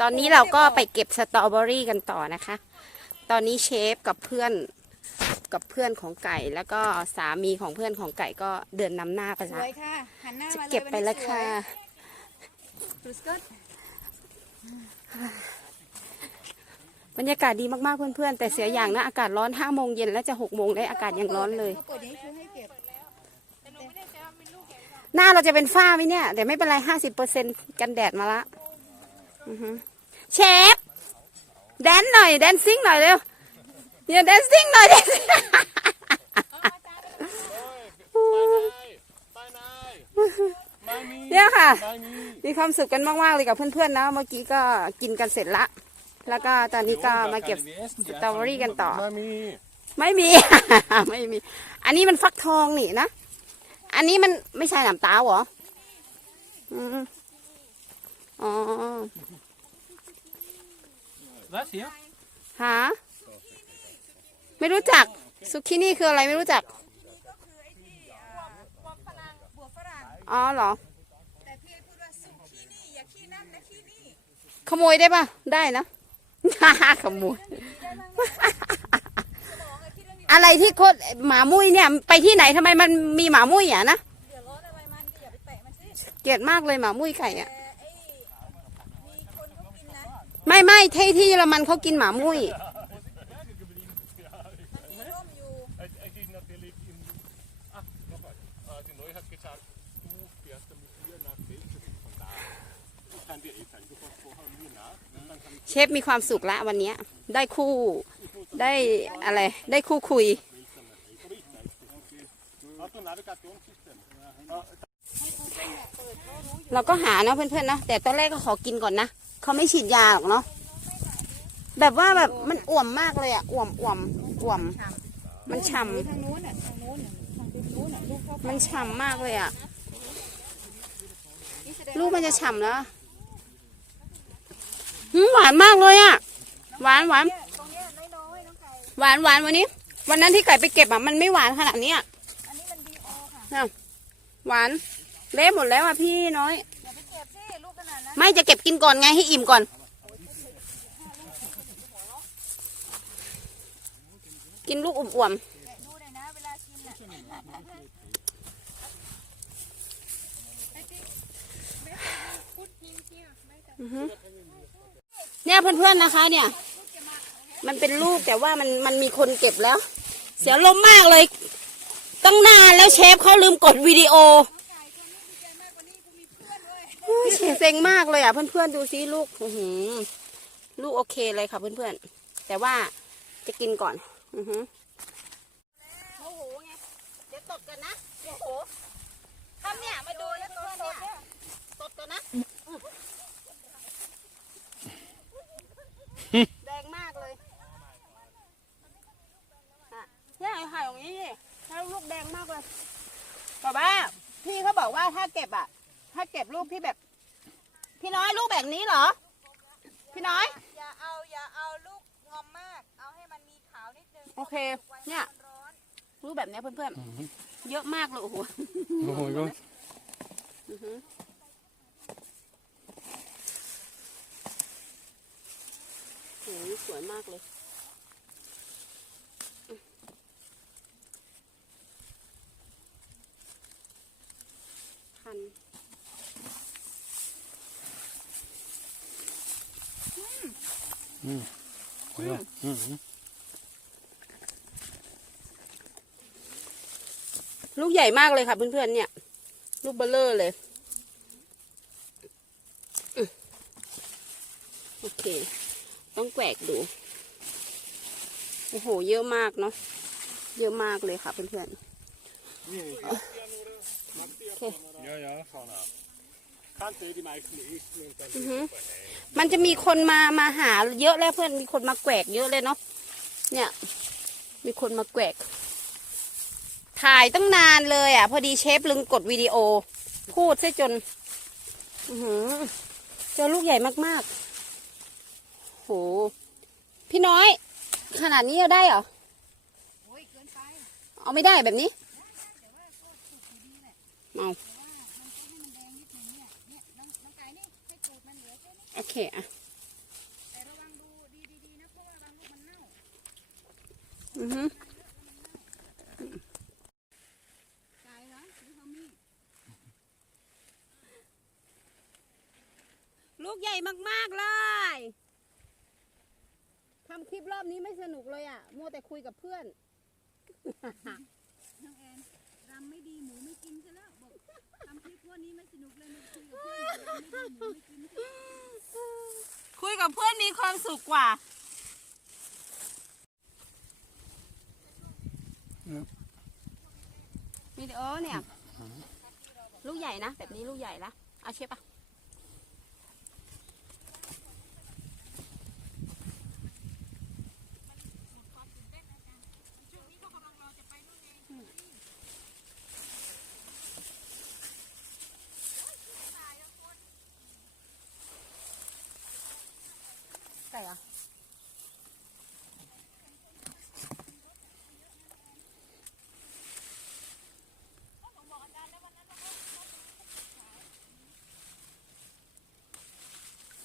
ตอนนี้เราก็ไปเก็บสตรอเบอรี่กันต่อนะคะ ตอนนี้เชฟกับเพื่อนกับเพื่อนของไก่ แล้วก็สามีของเพื่อนของไก่ก็เดินนำหน้าไปสละวยค่ะหันหน้าจะมาเลยเก็บไปแล้วค่ะดูสเกิร์ตบรรยากาศดีมากๆเพื่อนๆ แต่เสียอย่างนะอากาศร้อน5โมงเย็นแล้วจะ6โมงได้อากาศยังร้อนเลยเขาเปิดอย่างนี้คือให้เก็บหน้าเราจะเป็นฝ้าไหมเนี่ยแต่ไม่เป็นไรห้าสิบเปอร์เซ็นกันแดดมาละอือฮึ เชฟแดนหน่อยแดนซิ่งหน่อยเร็วเนี่ยแดนซิ่งหน่อยแดนซิ่งไปนายมามีเนี่ยค่ะมามีมีความสุขกันมากๆเลยกับเพื่อนๆนะเมื่อกี้ก็กินกันเสร็จละ แล้วก็ตอนนี้ก็มาเก็บสตรอเบอรี่กันต่อมามีไม่มี ไม่มี อันนี้มันฟักทองนี่นะ อันนี้มันไม่ใช่หนามตาเหรออืมอ๋ อแล้วเสียหาไม่รู้จักซุกินี่คืออะไรไม่รู้จักบวฝรั่งบวฝรั่ง อ๋อเหรอ แต่พี่พูดว่าสุขี้นี่อย่าขี้นั่นนะขี้นี่ขโมยได้ปะได้นะ ขโมย อะไรที่โคตรหมามุ้ยเนี่ย ไปที่ไหนทำไมมันมีหมามุ้ยอะนะ เดือดร้อนอะไรมันก็อย่าไปแตะมันสิเกลียดมากเลยหมามุ้ยไก่อะ แต่ไอ้มีคนเขากินนะ ไม่ไม่เที่ที่เยอรมันเขากินหมามุ้ย เชฟมีความสุขละวันนี้ได้คู่ได้อะไร ได้คู่คุย เราก็หาเนาะเพื่อนๆเนาะแต่ตอนแรกก็ขอกินก่อนนะ เขาไม่ฉีดยาหรอกเนาะแบบว่าแบบมันอ่วมมากเลยอะอ่วมอ่วมอ่วม มันฉ่ทางนู้นน่ะทางนู้นน่ะทางนู้นน่ะลูกเขาำมันฉ่ำมากเลยอะลูกมันจะฉ่ำแล้วหืมหวานมากเลยอะหวานหวาน เนี่ยตรงเนี้ยน้อยๆน้องไก่หวานหวานวันนี้ วันนั้นที่ไก่ไปเก็บอะมันไม่หวานขนาดนี้อะอันนี้มันดีโอค่ะ หวานเละหมดแล้วอะพี่น้อย ไม่จะเก็บกินก่อนไงให้อิ่มก่อน กินลูกอวมแกะดูหน่อยนะเวลากินน่ะๆเนี่ยเพื่อนๆนะคะ เนี่ย มันเป็นลูกแต่ว่ามันมันมีคนเก็บแล้ว เสียลมมากเลยตั้งนานแล้วเชฟเขาลืมกดวิดีโอโอ้ย เซ็งมากเลยอะเพื่อนๆดูซิลูกอื้อหือลูกโอเคเลยค่ะเพื่อนๆ แต่ว่าจะกินก่อน อือหือโมโหไง เดี๋ยวตดกันนะโมโหทำเนี่ยมาดูแล้วเพื่อนๆเนี่ยตดกันนะ แดงมากเลยอะเนี่ยไอ้ไข่ของนี้นี่แล้วลูกแดงมากเลยบอกว่าพี่เขาบอกว่าถ้าเก็บอะ ถ้าเก็บลูกที่แบบ พี่น้อยลูกแบบนี้เหรอ พี่น้อย อย่าเอาอย่าเอาลูกงอมมาก เอาให้มันมีขาวนิดนึงโอเคเนี่ยร้อนลูกแบบเนี้ยเพื่อนๆ เยอะมากเลยโอ้โห Oh my god. อือหือโอ้ยสวยมากเลย คัน Mhm. ลูกใหญ่มากเลยค่ะเพื่อนๆเนี่ย ลูกเบลเลอร์เลยอืมโอเค ต้องแกวกดู โอ้โห เยอะมากเนาะเยอะมากเลยค่ะเพื่อน Ja, ja, schau nach. Kannst อือหือมันจะมีคนมามาหาเยอะแล้วเพื่อนมีคนมาแกวกเยอะเลยเนาะเนี่ย มีคนมาแกวก ถ่ายตั้งนานเลยอะ พอดีเชฟลืมกดวิดีโอ พูดซะจน อือหือเจอลูกใหญ่มากๆโหพี่น้อย ขนาดนี้เอาได้เหรอโอ้ยเกินไปเอาไม่ได้แบบนี้เอา เคอะอือลูกใหญ่มาก ๆ เลย ทำคลิปรอบนี้ไม่สนุกเลยอะ มัวแต่คุยกับเพื่อน น้องแอนรำไม่ดีหมูไม่กินซะแล้ว บอกทำคลิปวันนี้ไม่สนุกเลยไม่คุยกับเพื่อนรำไม่ดีหมูไม่กิน กับเพื่อนมีความสุขกว่า วิดีโอเนี่ย ลูกใหญ่นะ แบบนี้ลูกใหญ่ละเอาเชฟปะ รอ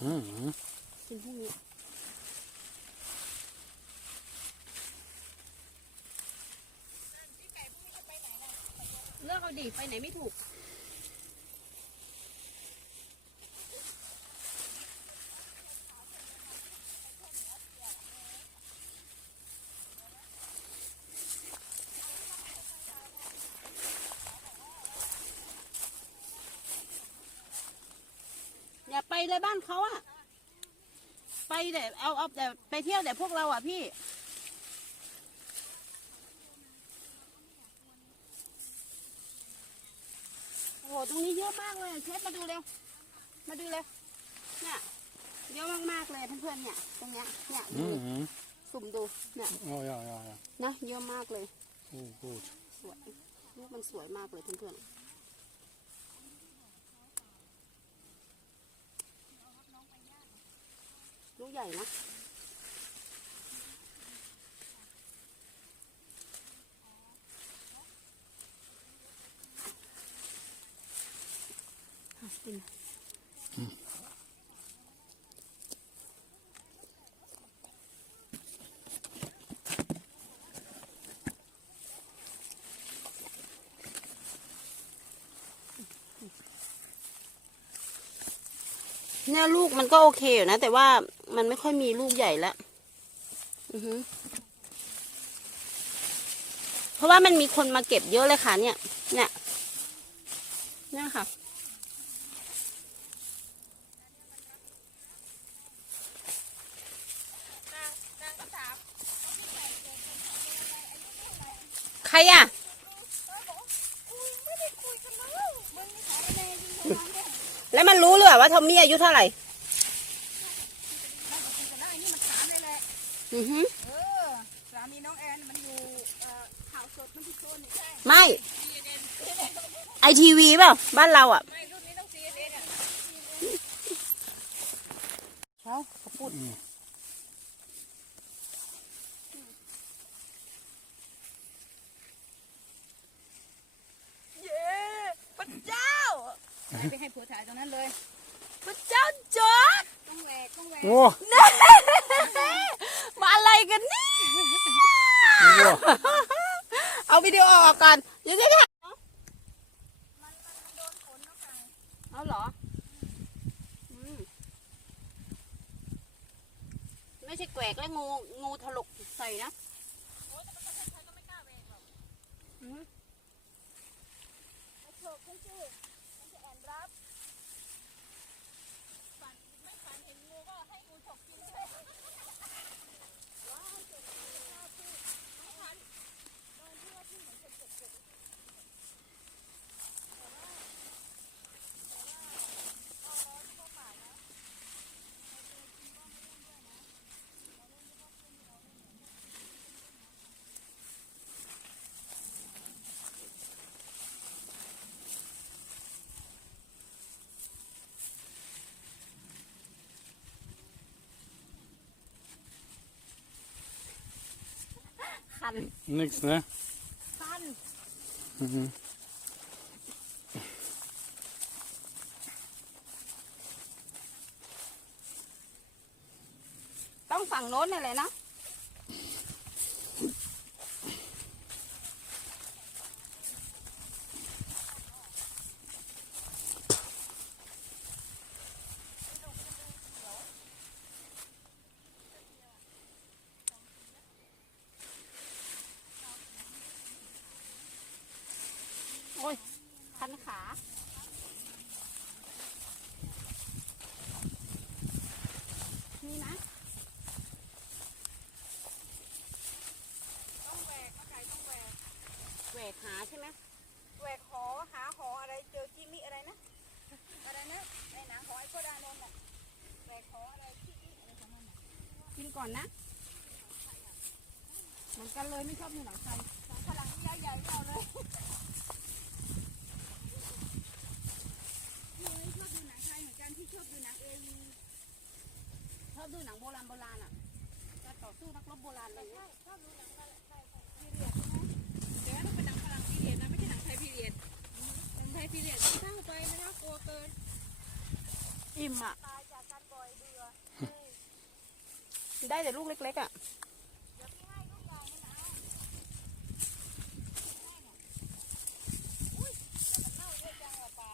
อืมกินพรุ่งนี้เลือกเอาดิไปไหนไม่ถูก เลยบ้านเขาอะไปแต่เอาเอาแต่ไปเที่ยวแต่พวกเราอะพี่ โอ้โหตรงนี้เยอะมากเลยเชฟมาดูเร็ว มาดูเร็วเนี่ยเยอะมากๆเลยเพื่อนๆเนี่ยตรงเนี้ยเนี่ยอืดูมสุ่มดูเนี่ยอ๋อ ja ja ja นะเยอะมากเลยโอ้ gut สวยลูกมันสวยมากเลยเพื่อนๆ ลูกใหญ่นะกินเนี่ยลูกมันก็โอเคอยู่นะ แต่ว่า มันไม่ค่อยมีลูกใหญ่แล้วอือฮึเพราะว่ามันมีคนมาเก็บเยอะเลยค่ะ เนี่ย เนี่ยเนี่ยค่ะ ใครอะ แล้วมันรู้เลยเหรอว่าทอมมี่อายุเท่าไหร่ น่าจะคุยกันได้นี่มันถามเลยแหละ อือฮึเออสามีน้องแอนมันอยู่เอ่อข่าวสดมันที่โซนนี่ใช่ไม่ ไอทีวีเปล่าบ้านเราอะ ไม่รุ่นนี้ต้อง CNN อะเช้าเขาพูดเย้พระเจ้าไปให้ผัวถ่ายตรงนั้นเลยพระเจ้าจอดต้องแหวกต้องแหวกโอ้มาอะไร กันเนี่ยโอ้เอาวิดีโอออกก่อนเดี๋ยวๆมันมันโดนขนน้องไก่เอาเหรออืมไม่ใช่แกวกแล้วงูงูถลกใส่นะโอ้แต่มันก็ใครก็ไม่กล้าแหวกหรอก อืม ไอ้โฉกฉันชื่อฉันจะแอนรับฝันไม่ฝันเห็นงูก็ให้งูฉกกินเลยว้าวเจ็บมากพี่ไม่ฝันตอนที่ว่าที่เหมือนจะเจ็บเจ็บ คัน niks ne ฟัน mhm ต้องฝั่งโน้นนี่เลยนะ ก่อนนะเหมือนกันเลยไม่ชอบดูหนังไทยพลังใหญ่ใหญ่เอาเลยพี่เอ้ยชอบดูหนังไทยเหมือนกันที่ชอบดูหนังเอวีชอบดูหนังโบราณโบราณอะจะต่อสู้นักรบโบราณอะไรเงี้ยชอบดูหนังไทยพีเรียดใช่ไหมเดี๋ยวต้องเป็นหนังฝรั่งพีเรียดนะไม่ใช่หนังไทยพีเรียดหนังไทยพีเรียดมันเศร้าไปไม่น่ากลัวเกินอิ่มอะ ตายจากการบ่อยเบื่อ ได้แต่ลูกเล็ก ๆอะเดี๋ยวพี่ให้ลูกใหญ่นี่นะอุ้ยแต่เน่าเยอะจังอะป๋า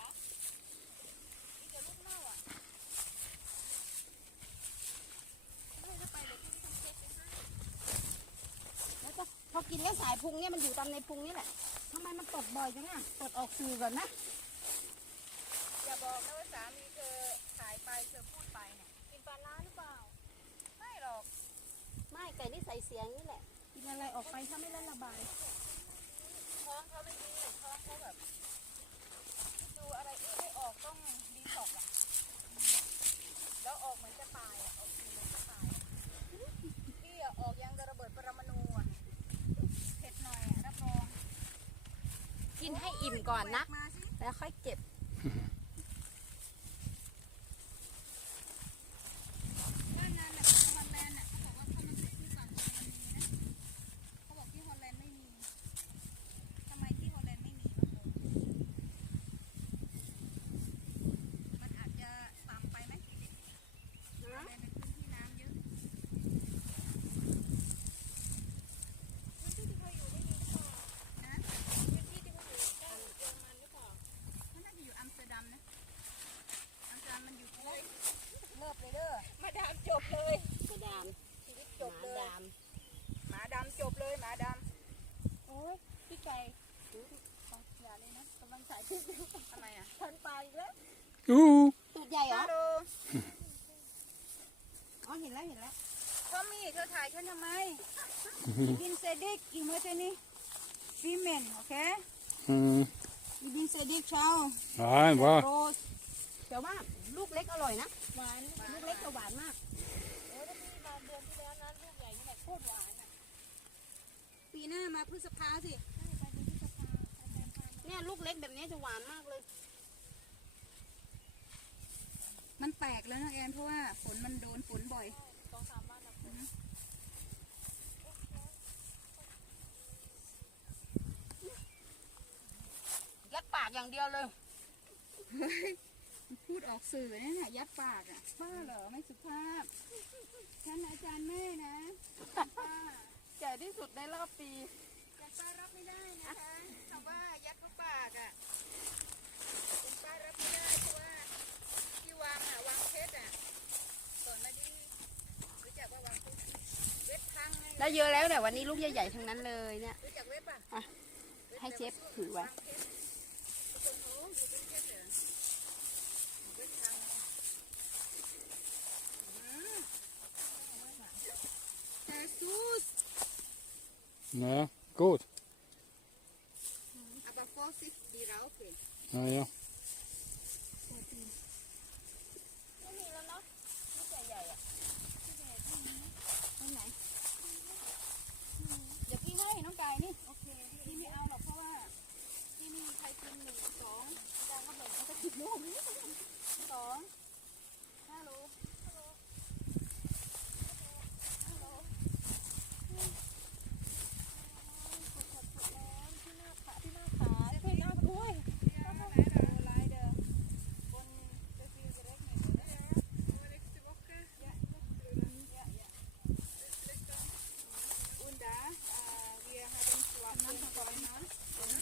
มีแต่ลูกเน่าอะไม่ถ้าไปเดี๋ยวพี่ทำเค้กไปให้แล้วก็พอกินแล้วสายพุงเนี่ยมันอยู่ตามในพุงนี่แหละทำไมมันตดบ่อยจังอะตดออกสื่อก่อนนะ อย่าบอกนะว่าสามีเธอขายไปเธอพูดไปเนี่ยกินปลาร้าหรือเปล่า ไม่หรอก ไม่ไก่ที่ใส่เสียงนี่แหละกินอะไรออกไปถ้าไม่ได้ระบายท้องเขาไม่ดีท้องเขาแบบดูอะไรเอ๊ะไม่ออกต้องดีท็อกซ์อะแล้วออกเหมือนจะตายอะออกทีเหมือนจะตายอะพี่อะออกยังกระเบิดปรมาณูอะเผ็ดหน่อยอะรับรองกินให้อิ่มก่อนนะ มาสิแล้วค่อยเก็บ ว่างานแบบฮอลแลนด์อะเขาบอกว่าเขามาซื้อที่ฝั่งเยอรมนีนะเขาบอกที่ฮอลแลนด์ไม่มีทำไมที่ฮอลแลนด์ไม่มีวะมันอาจจะต่ำไปไหมฮอลแลนด์เป็นพื้นที่น้ำเยอะพื้นที่ที่เขาอยู่ไม่ดีหรือเปล่านะพื้นที่ที่เขาอยู่ใกล้เยอรมันหรือเปล่าเขาน่าจะอยู่อัมสเตอร์ดัมนะอัมสเตอร์ดัมมันอยู่ใกล้เลิกเลยเด้อมาดามจบเลย กระดาม ชีวิตจบเลย ดาม หมาดำจบเลยหมาด โอ้ยพี่ไก่ำอย่าเลยนะกำลังถ่ายคลิปอยู่ทำไมอะทันไปอีกแล้ว อู้ ตูดใหญ่เหรอ ฮัลโหล อ๋อเห็นแล้วเห็นแล้ว ทอมมี่เธอถ่าย ฉันทำไมอินเซดิกอีเมอร์เทนี่ฟีเมนโอเคอืมอินเซดิกเช้าอ่าว่าโรสแต่ว่าลูกเล็กอร่อยนะหวานลูกเล็กจะหวานมากโอ้ยถ้ามีมาเดือนที่แล้วนะลูกใหญ่นี่แหละโคตรหวานอะปีหน้ามาพฤษภาสิไปเดือนพฤษภาอาจารย์พามาเนี่ยลูกเล็กแบบนี้จะหวานมากเลย มันแตกแล้วนะแอนเพราะว่าฝนมันโดนฝนบ่อย ยัดปากอย่างเดียวเลย พูดออกสื่อเนี่ยนะยัดปากอะบ้าเหรอไม่สุภาพฉันอาจารย์แม่นะป้าใหญ่ที่สุดในรอบปี แต่ป้ารับไม่ได้นะคะคำว่ายัดเข้าปากอะคุณป้ารับไม่ได้เพราะว่าที่วางอะวางเพชรอะก่อนมาดีรู้จักว่าวางเพชรเว็บพังไงได้เยอะแล้วเนี่ยวันนี้ลูกใหญ่ๆทั้งนั้นเลยเนี่ย รู้จักเว็บป่ะ อะ ให้เชฟถือไว้ วางเพชร ทุกคนโอ้ดูเป็นเพชรเหรอเว็บพังไงอืมเจสุส ja, gut. Aber Vorsicht, die Raupe. Ja, ja. ไม่มีแล้วเนาะลูกใหญ่ๆอ่ะลูกใหญ่ๆที่นี้ตรงไหนเดี๋ยวพี่ให้น้องกายนี่ โอเค พี่ไม่เอาหรอกเพราะว่า ที่นี่ใครกินหนึ่งสองอาจารย์ก็แบ่งให้สักสิบลูกสองฮัลโหลฮัลโหลฮัลโหลขดขดขดแล้วที่หน้าขาที่หน้าขาที่หน้าด้วย ja leider leider und das ist direkt nicht oder ja nächste Woche ja ja ja und da äh, wir haben schwarze Bäume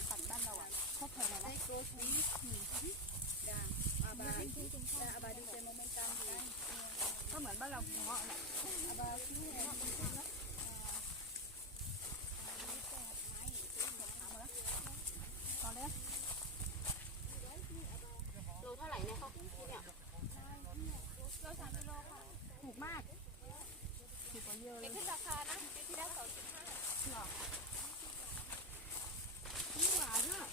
ผัดบ้านเราอะคร บเลยนะ sehr groß wie ja aber ja aber diese momentan nein ก็เหมือนบ้านเราเงาะแหละ aber viele ตอนนี้โลเท่าไหร่เนี่ยเขาที่เนี่ย เราสามกิโลค่ะ ถูกมากถูกกว่าเยอะเล เด็ก ย ขึ้นราคานะปีที่แล้วสองสิบห้า นี่หวานอะ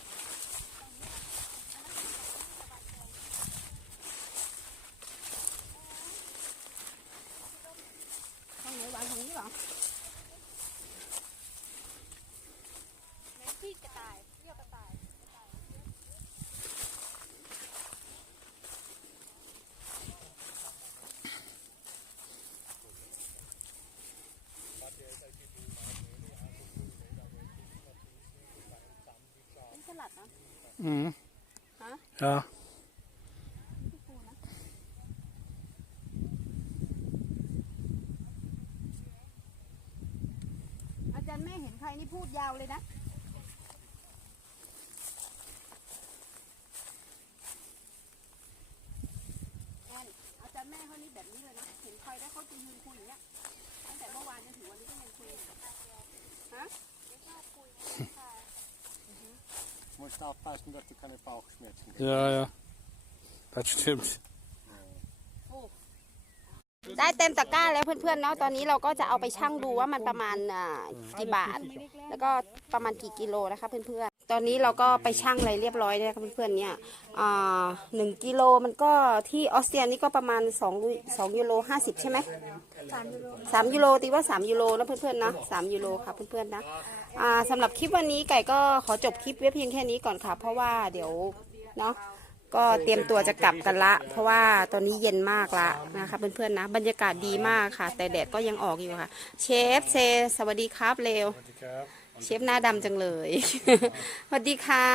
ข้างไหนหวานเหรอเหม็นขี้กระต่ายเรียกกระต่ายนี่สลัดนะ Mm. Hả? Ja. อา จารย์แม่เห็นใครนี่พูดยาวเลยนะแอนอาจารย์แม่เขานี่แบบนี้เลยนะ เห็นใครได้เขาจะยืนคุยอย่างเงี้ย ตั้งแต่เมื่อวานจนถึงวันนี้ก็ยังคุยอยู่ฮะ Måste aufpassen, dass du keine Bauchschmerzen kriegst. Ja, ja. Das stimmt. ได้เต็มตะกร้าแล้วเพื่อนๆเนาะตอนนี้เราก็จะเอาไปชั่งดูว่ามันประมาณอ่ากี่บาท แล้วก็ประมาณกี่กิโลนะคะเพื่อนๆ ตอนนี้เราก็ไปชั่งอะไรเรียบร้อยแล้วนะคะเพื่อนๆเนี่ยอ่าหนึ่งกิโลมันก็ที่ออสเตรียนี่ก็ประมาณ2องสองยูโรห้าสิบใช่ไหมสามยูโรสามยูโรตีว่าสามยูโรนะเพื่อนๆนะสามยูโรค่ะเพื่อนๆนะอ่าสำหรับคลิปวันนี้ไก่ก็ขอจบคลิปไว้เพียงแค่นี้ก่อนค่ะ เพราะว่าเดี๋ยวเนาะ ก็เตรียมตัวจะกลับกันละ เพราะว่าตอนนี้เย็นมากละนะคะเพื่อนๆนะบรรยากาศดีมากค่ะ แต่แดดก็ยังออกอยู่ค่ะ เชฟเซสวัสดีครับเร็ว เชฟหน้าดำจังเลย สวัสดีค่ะ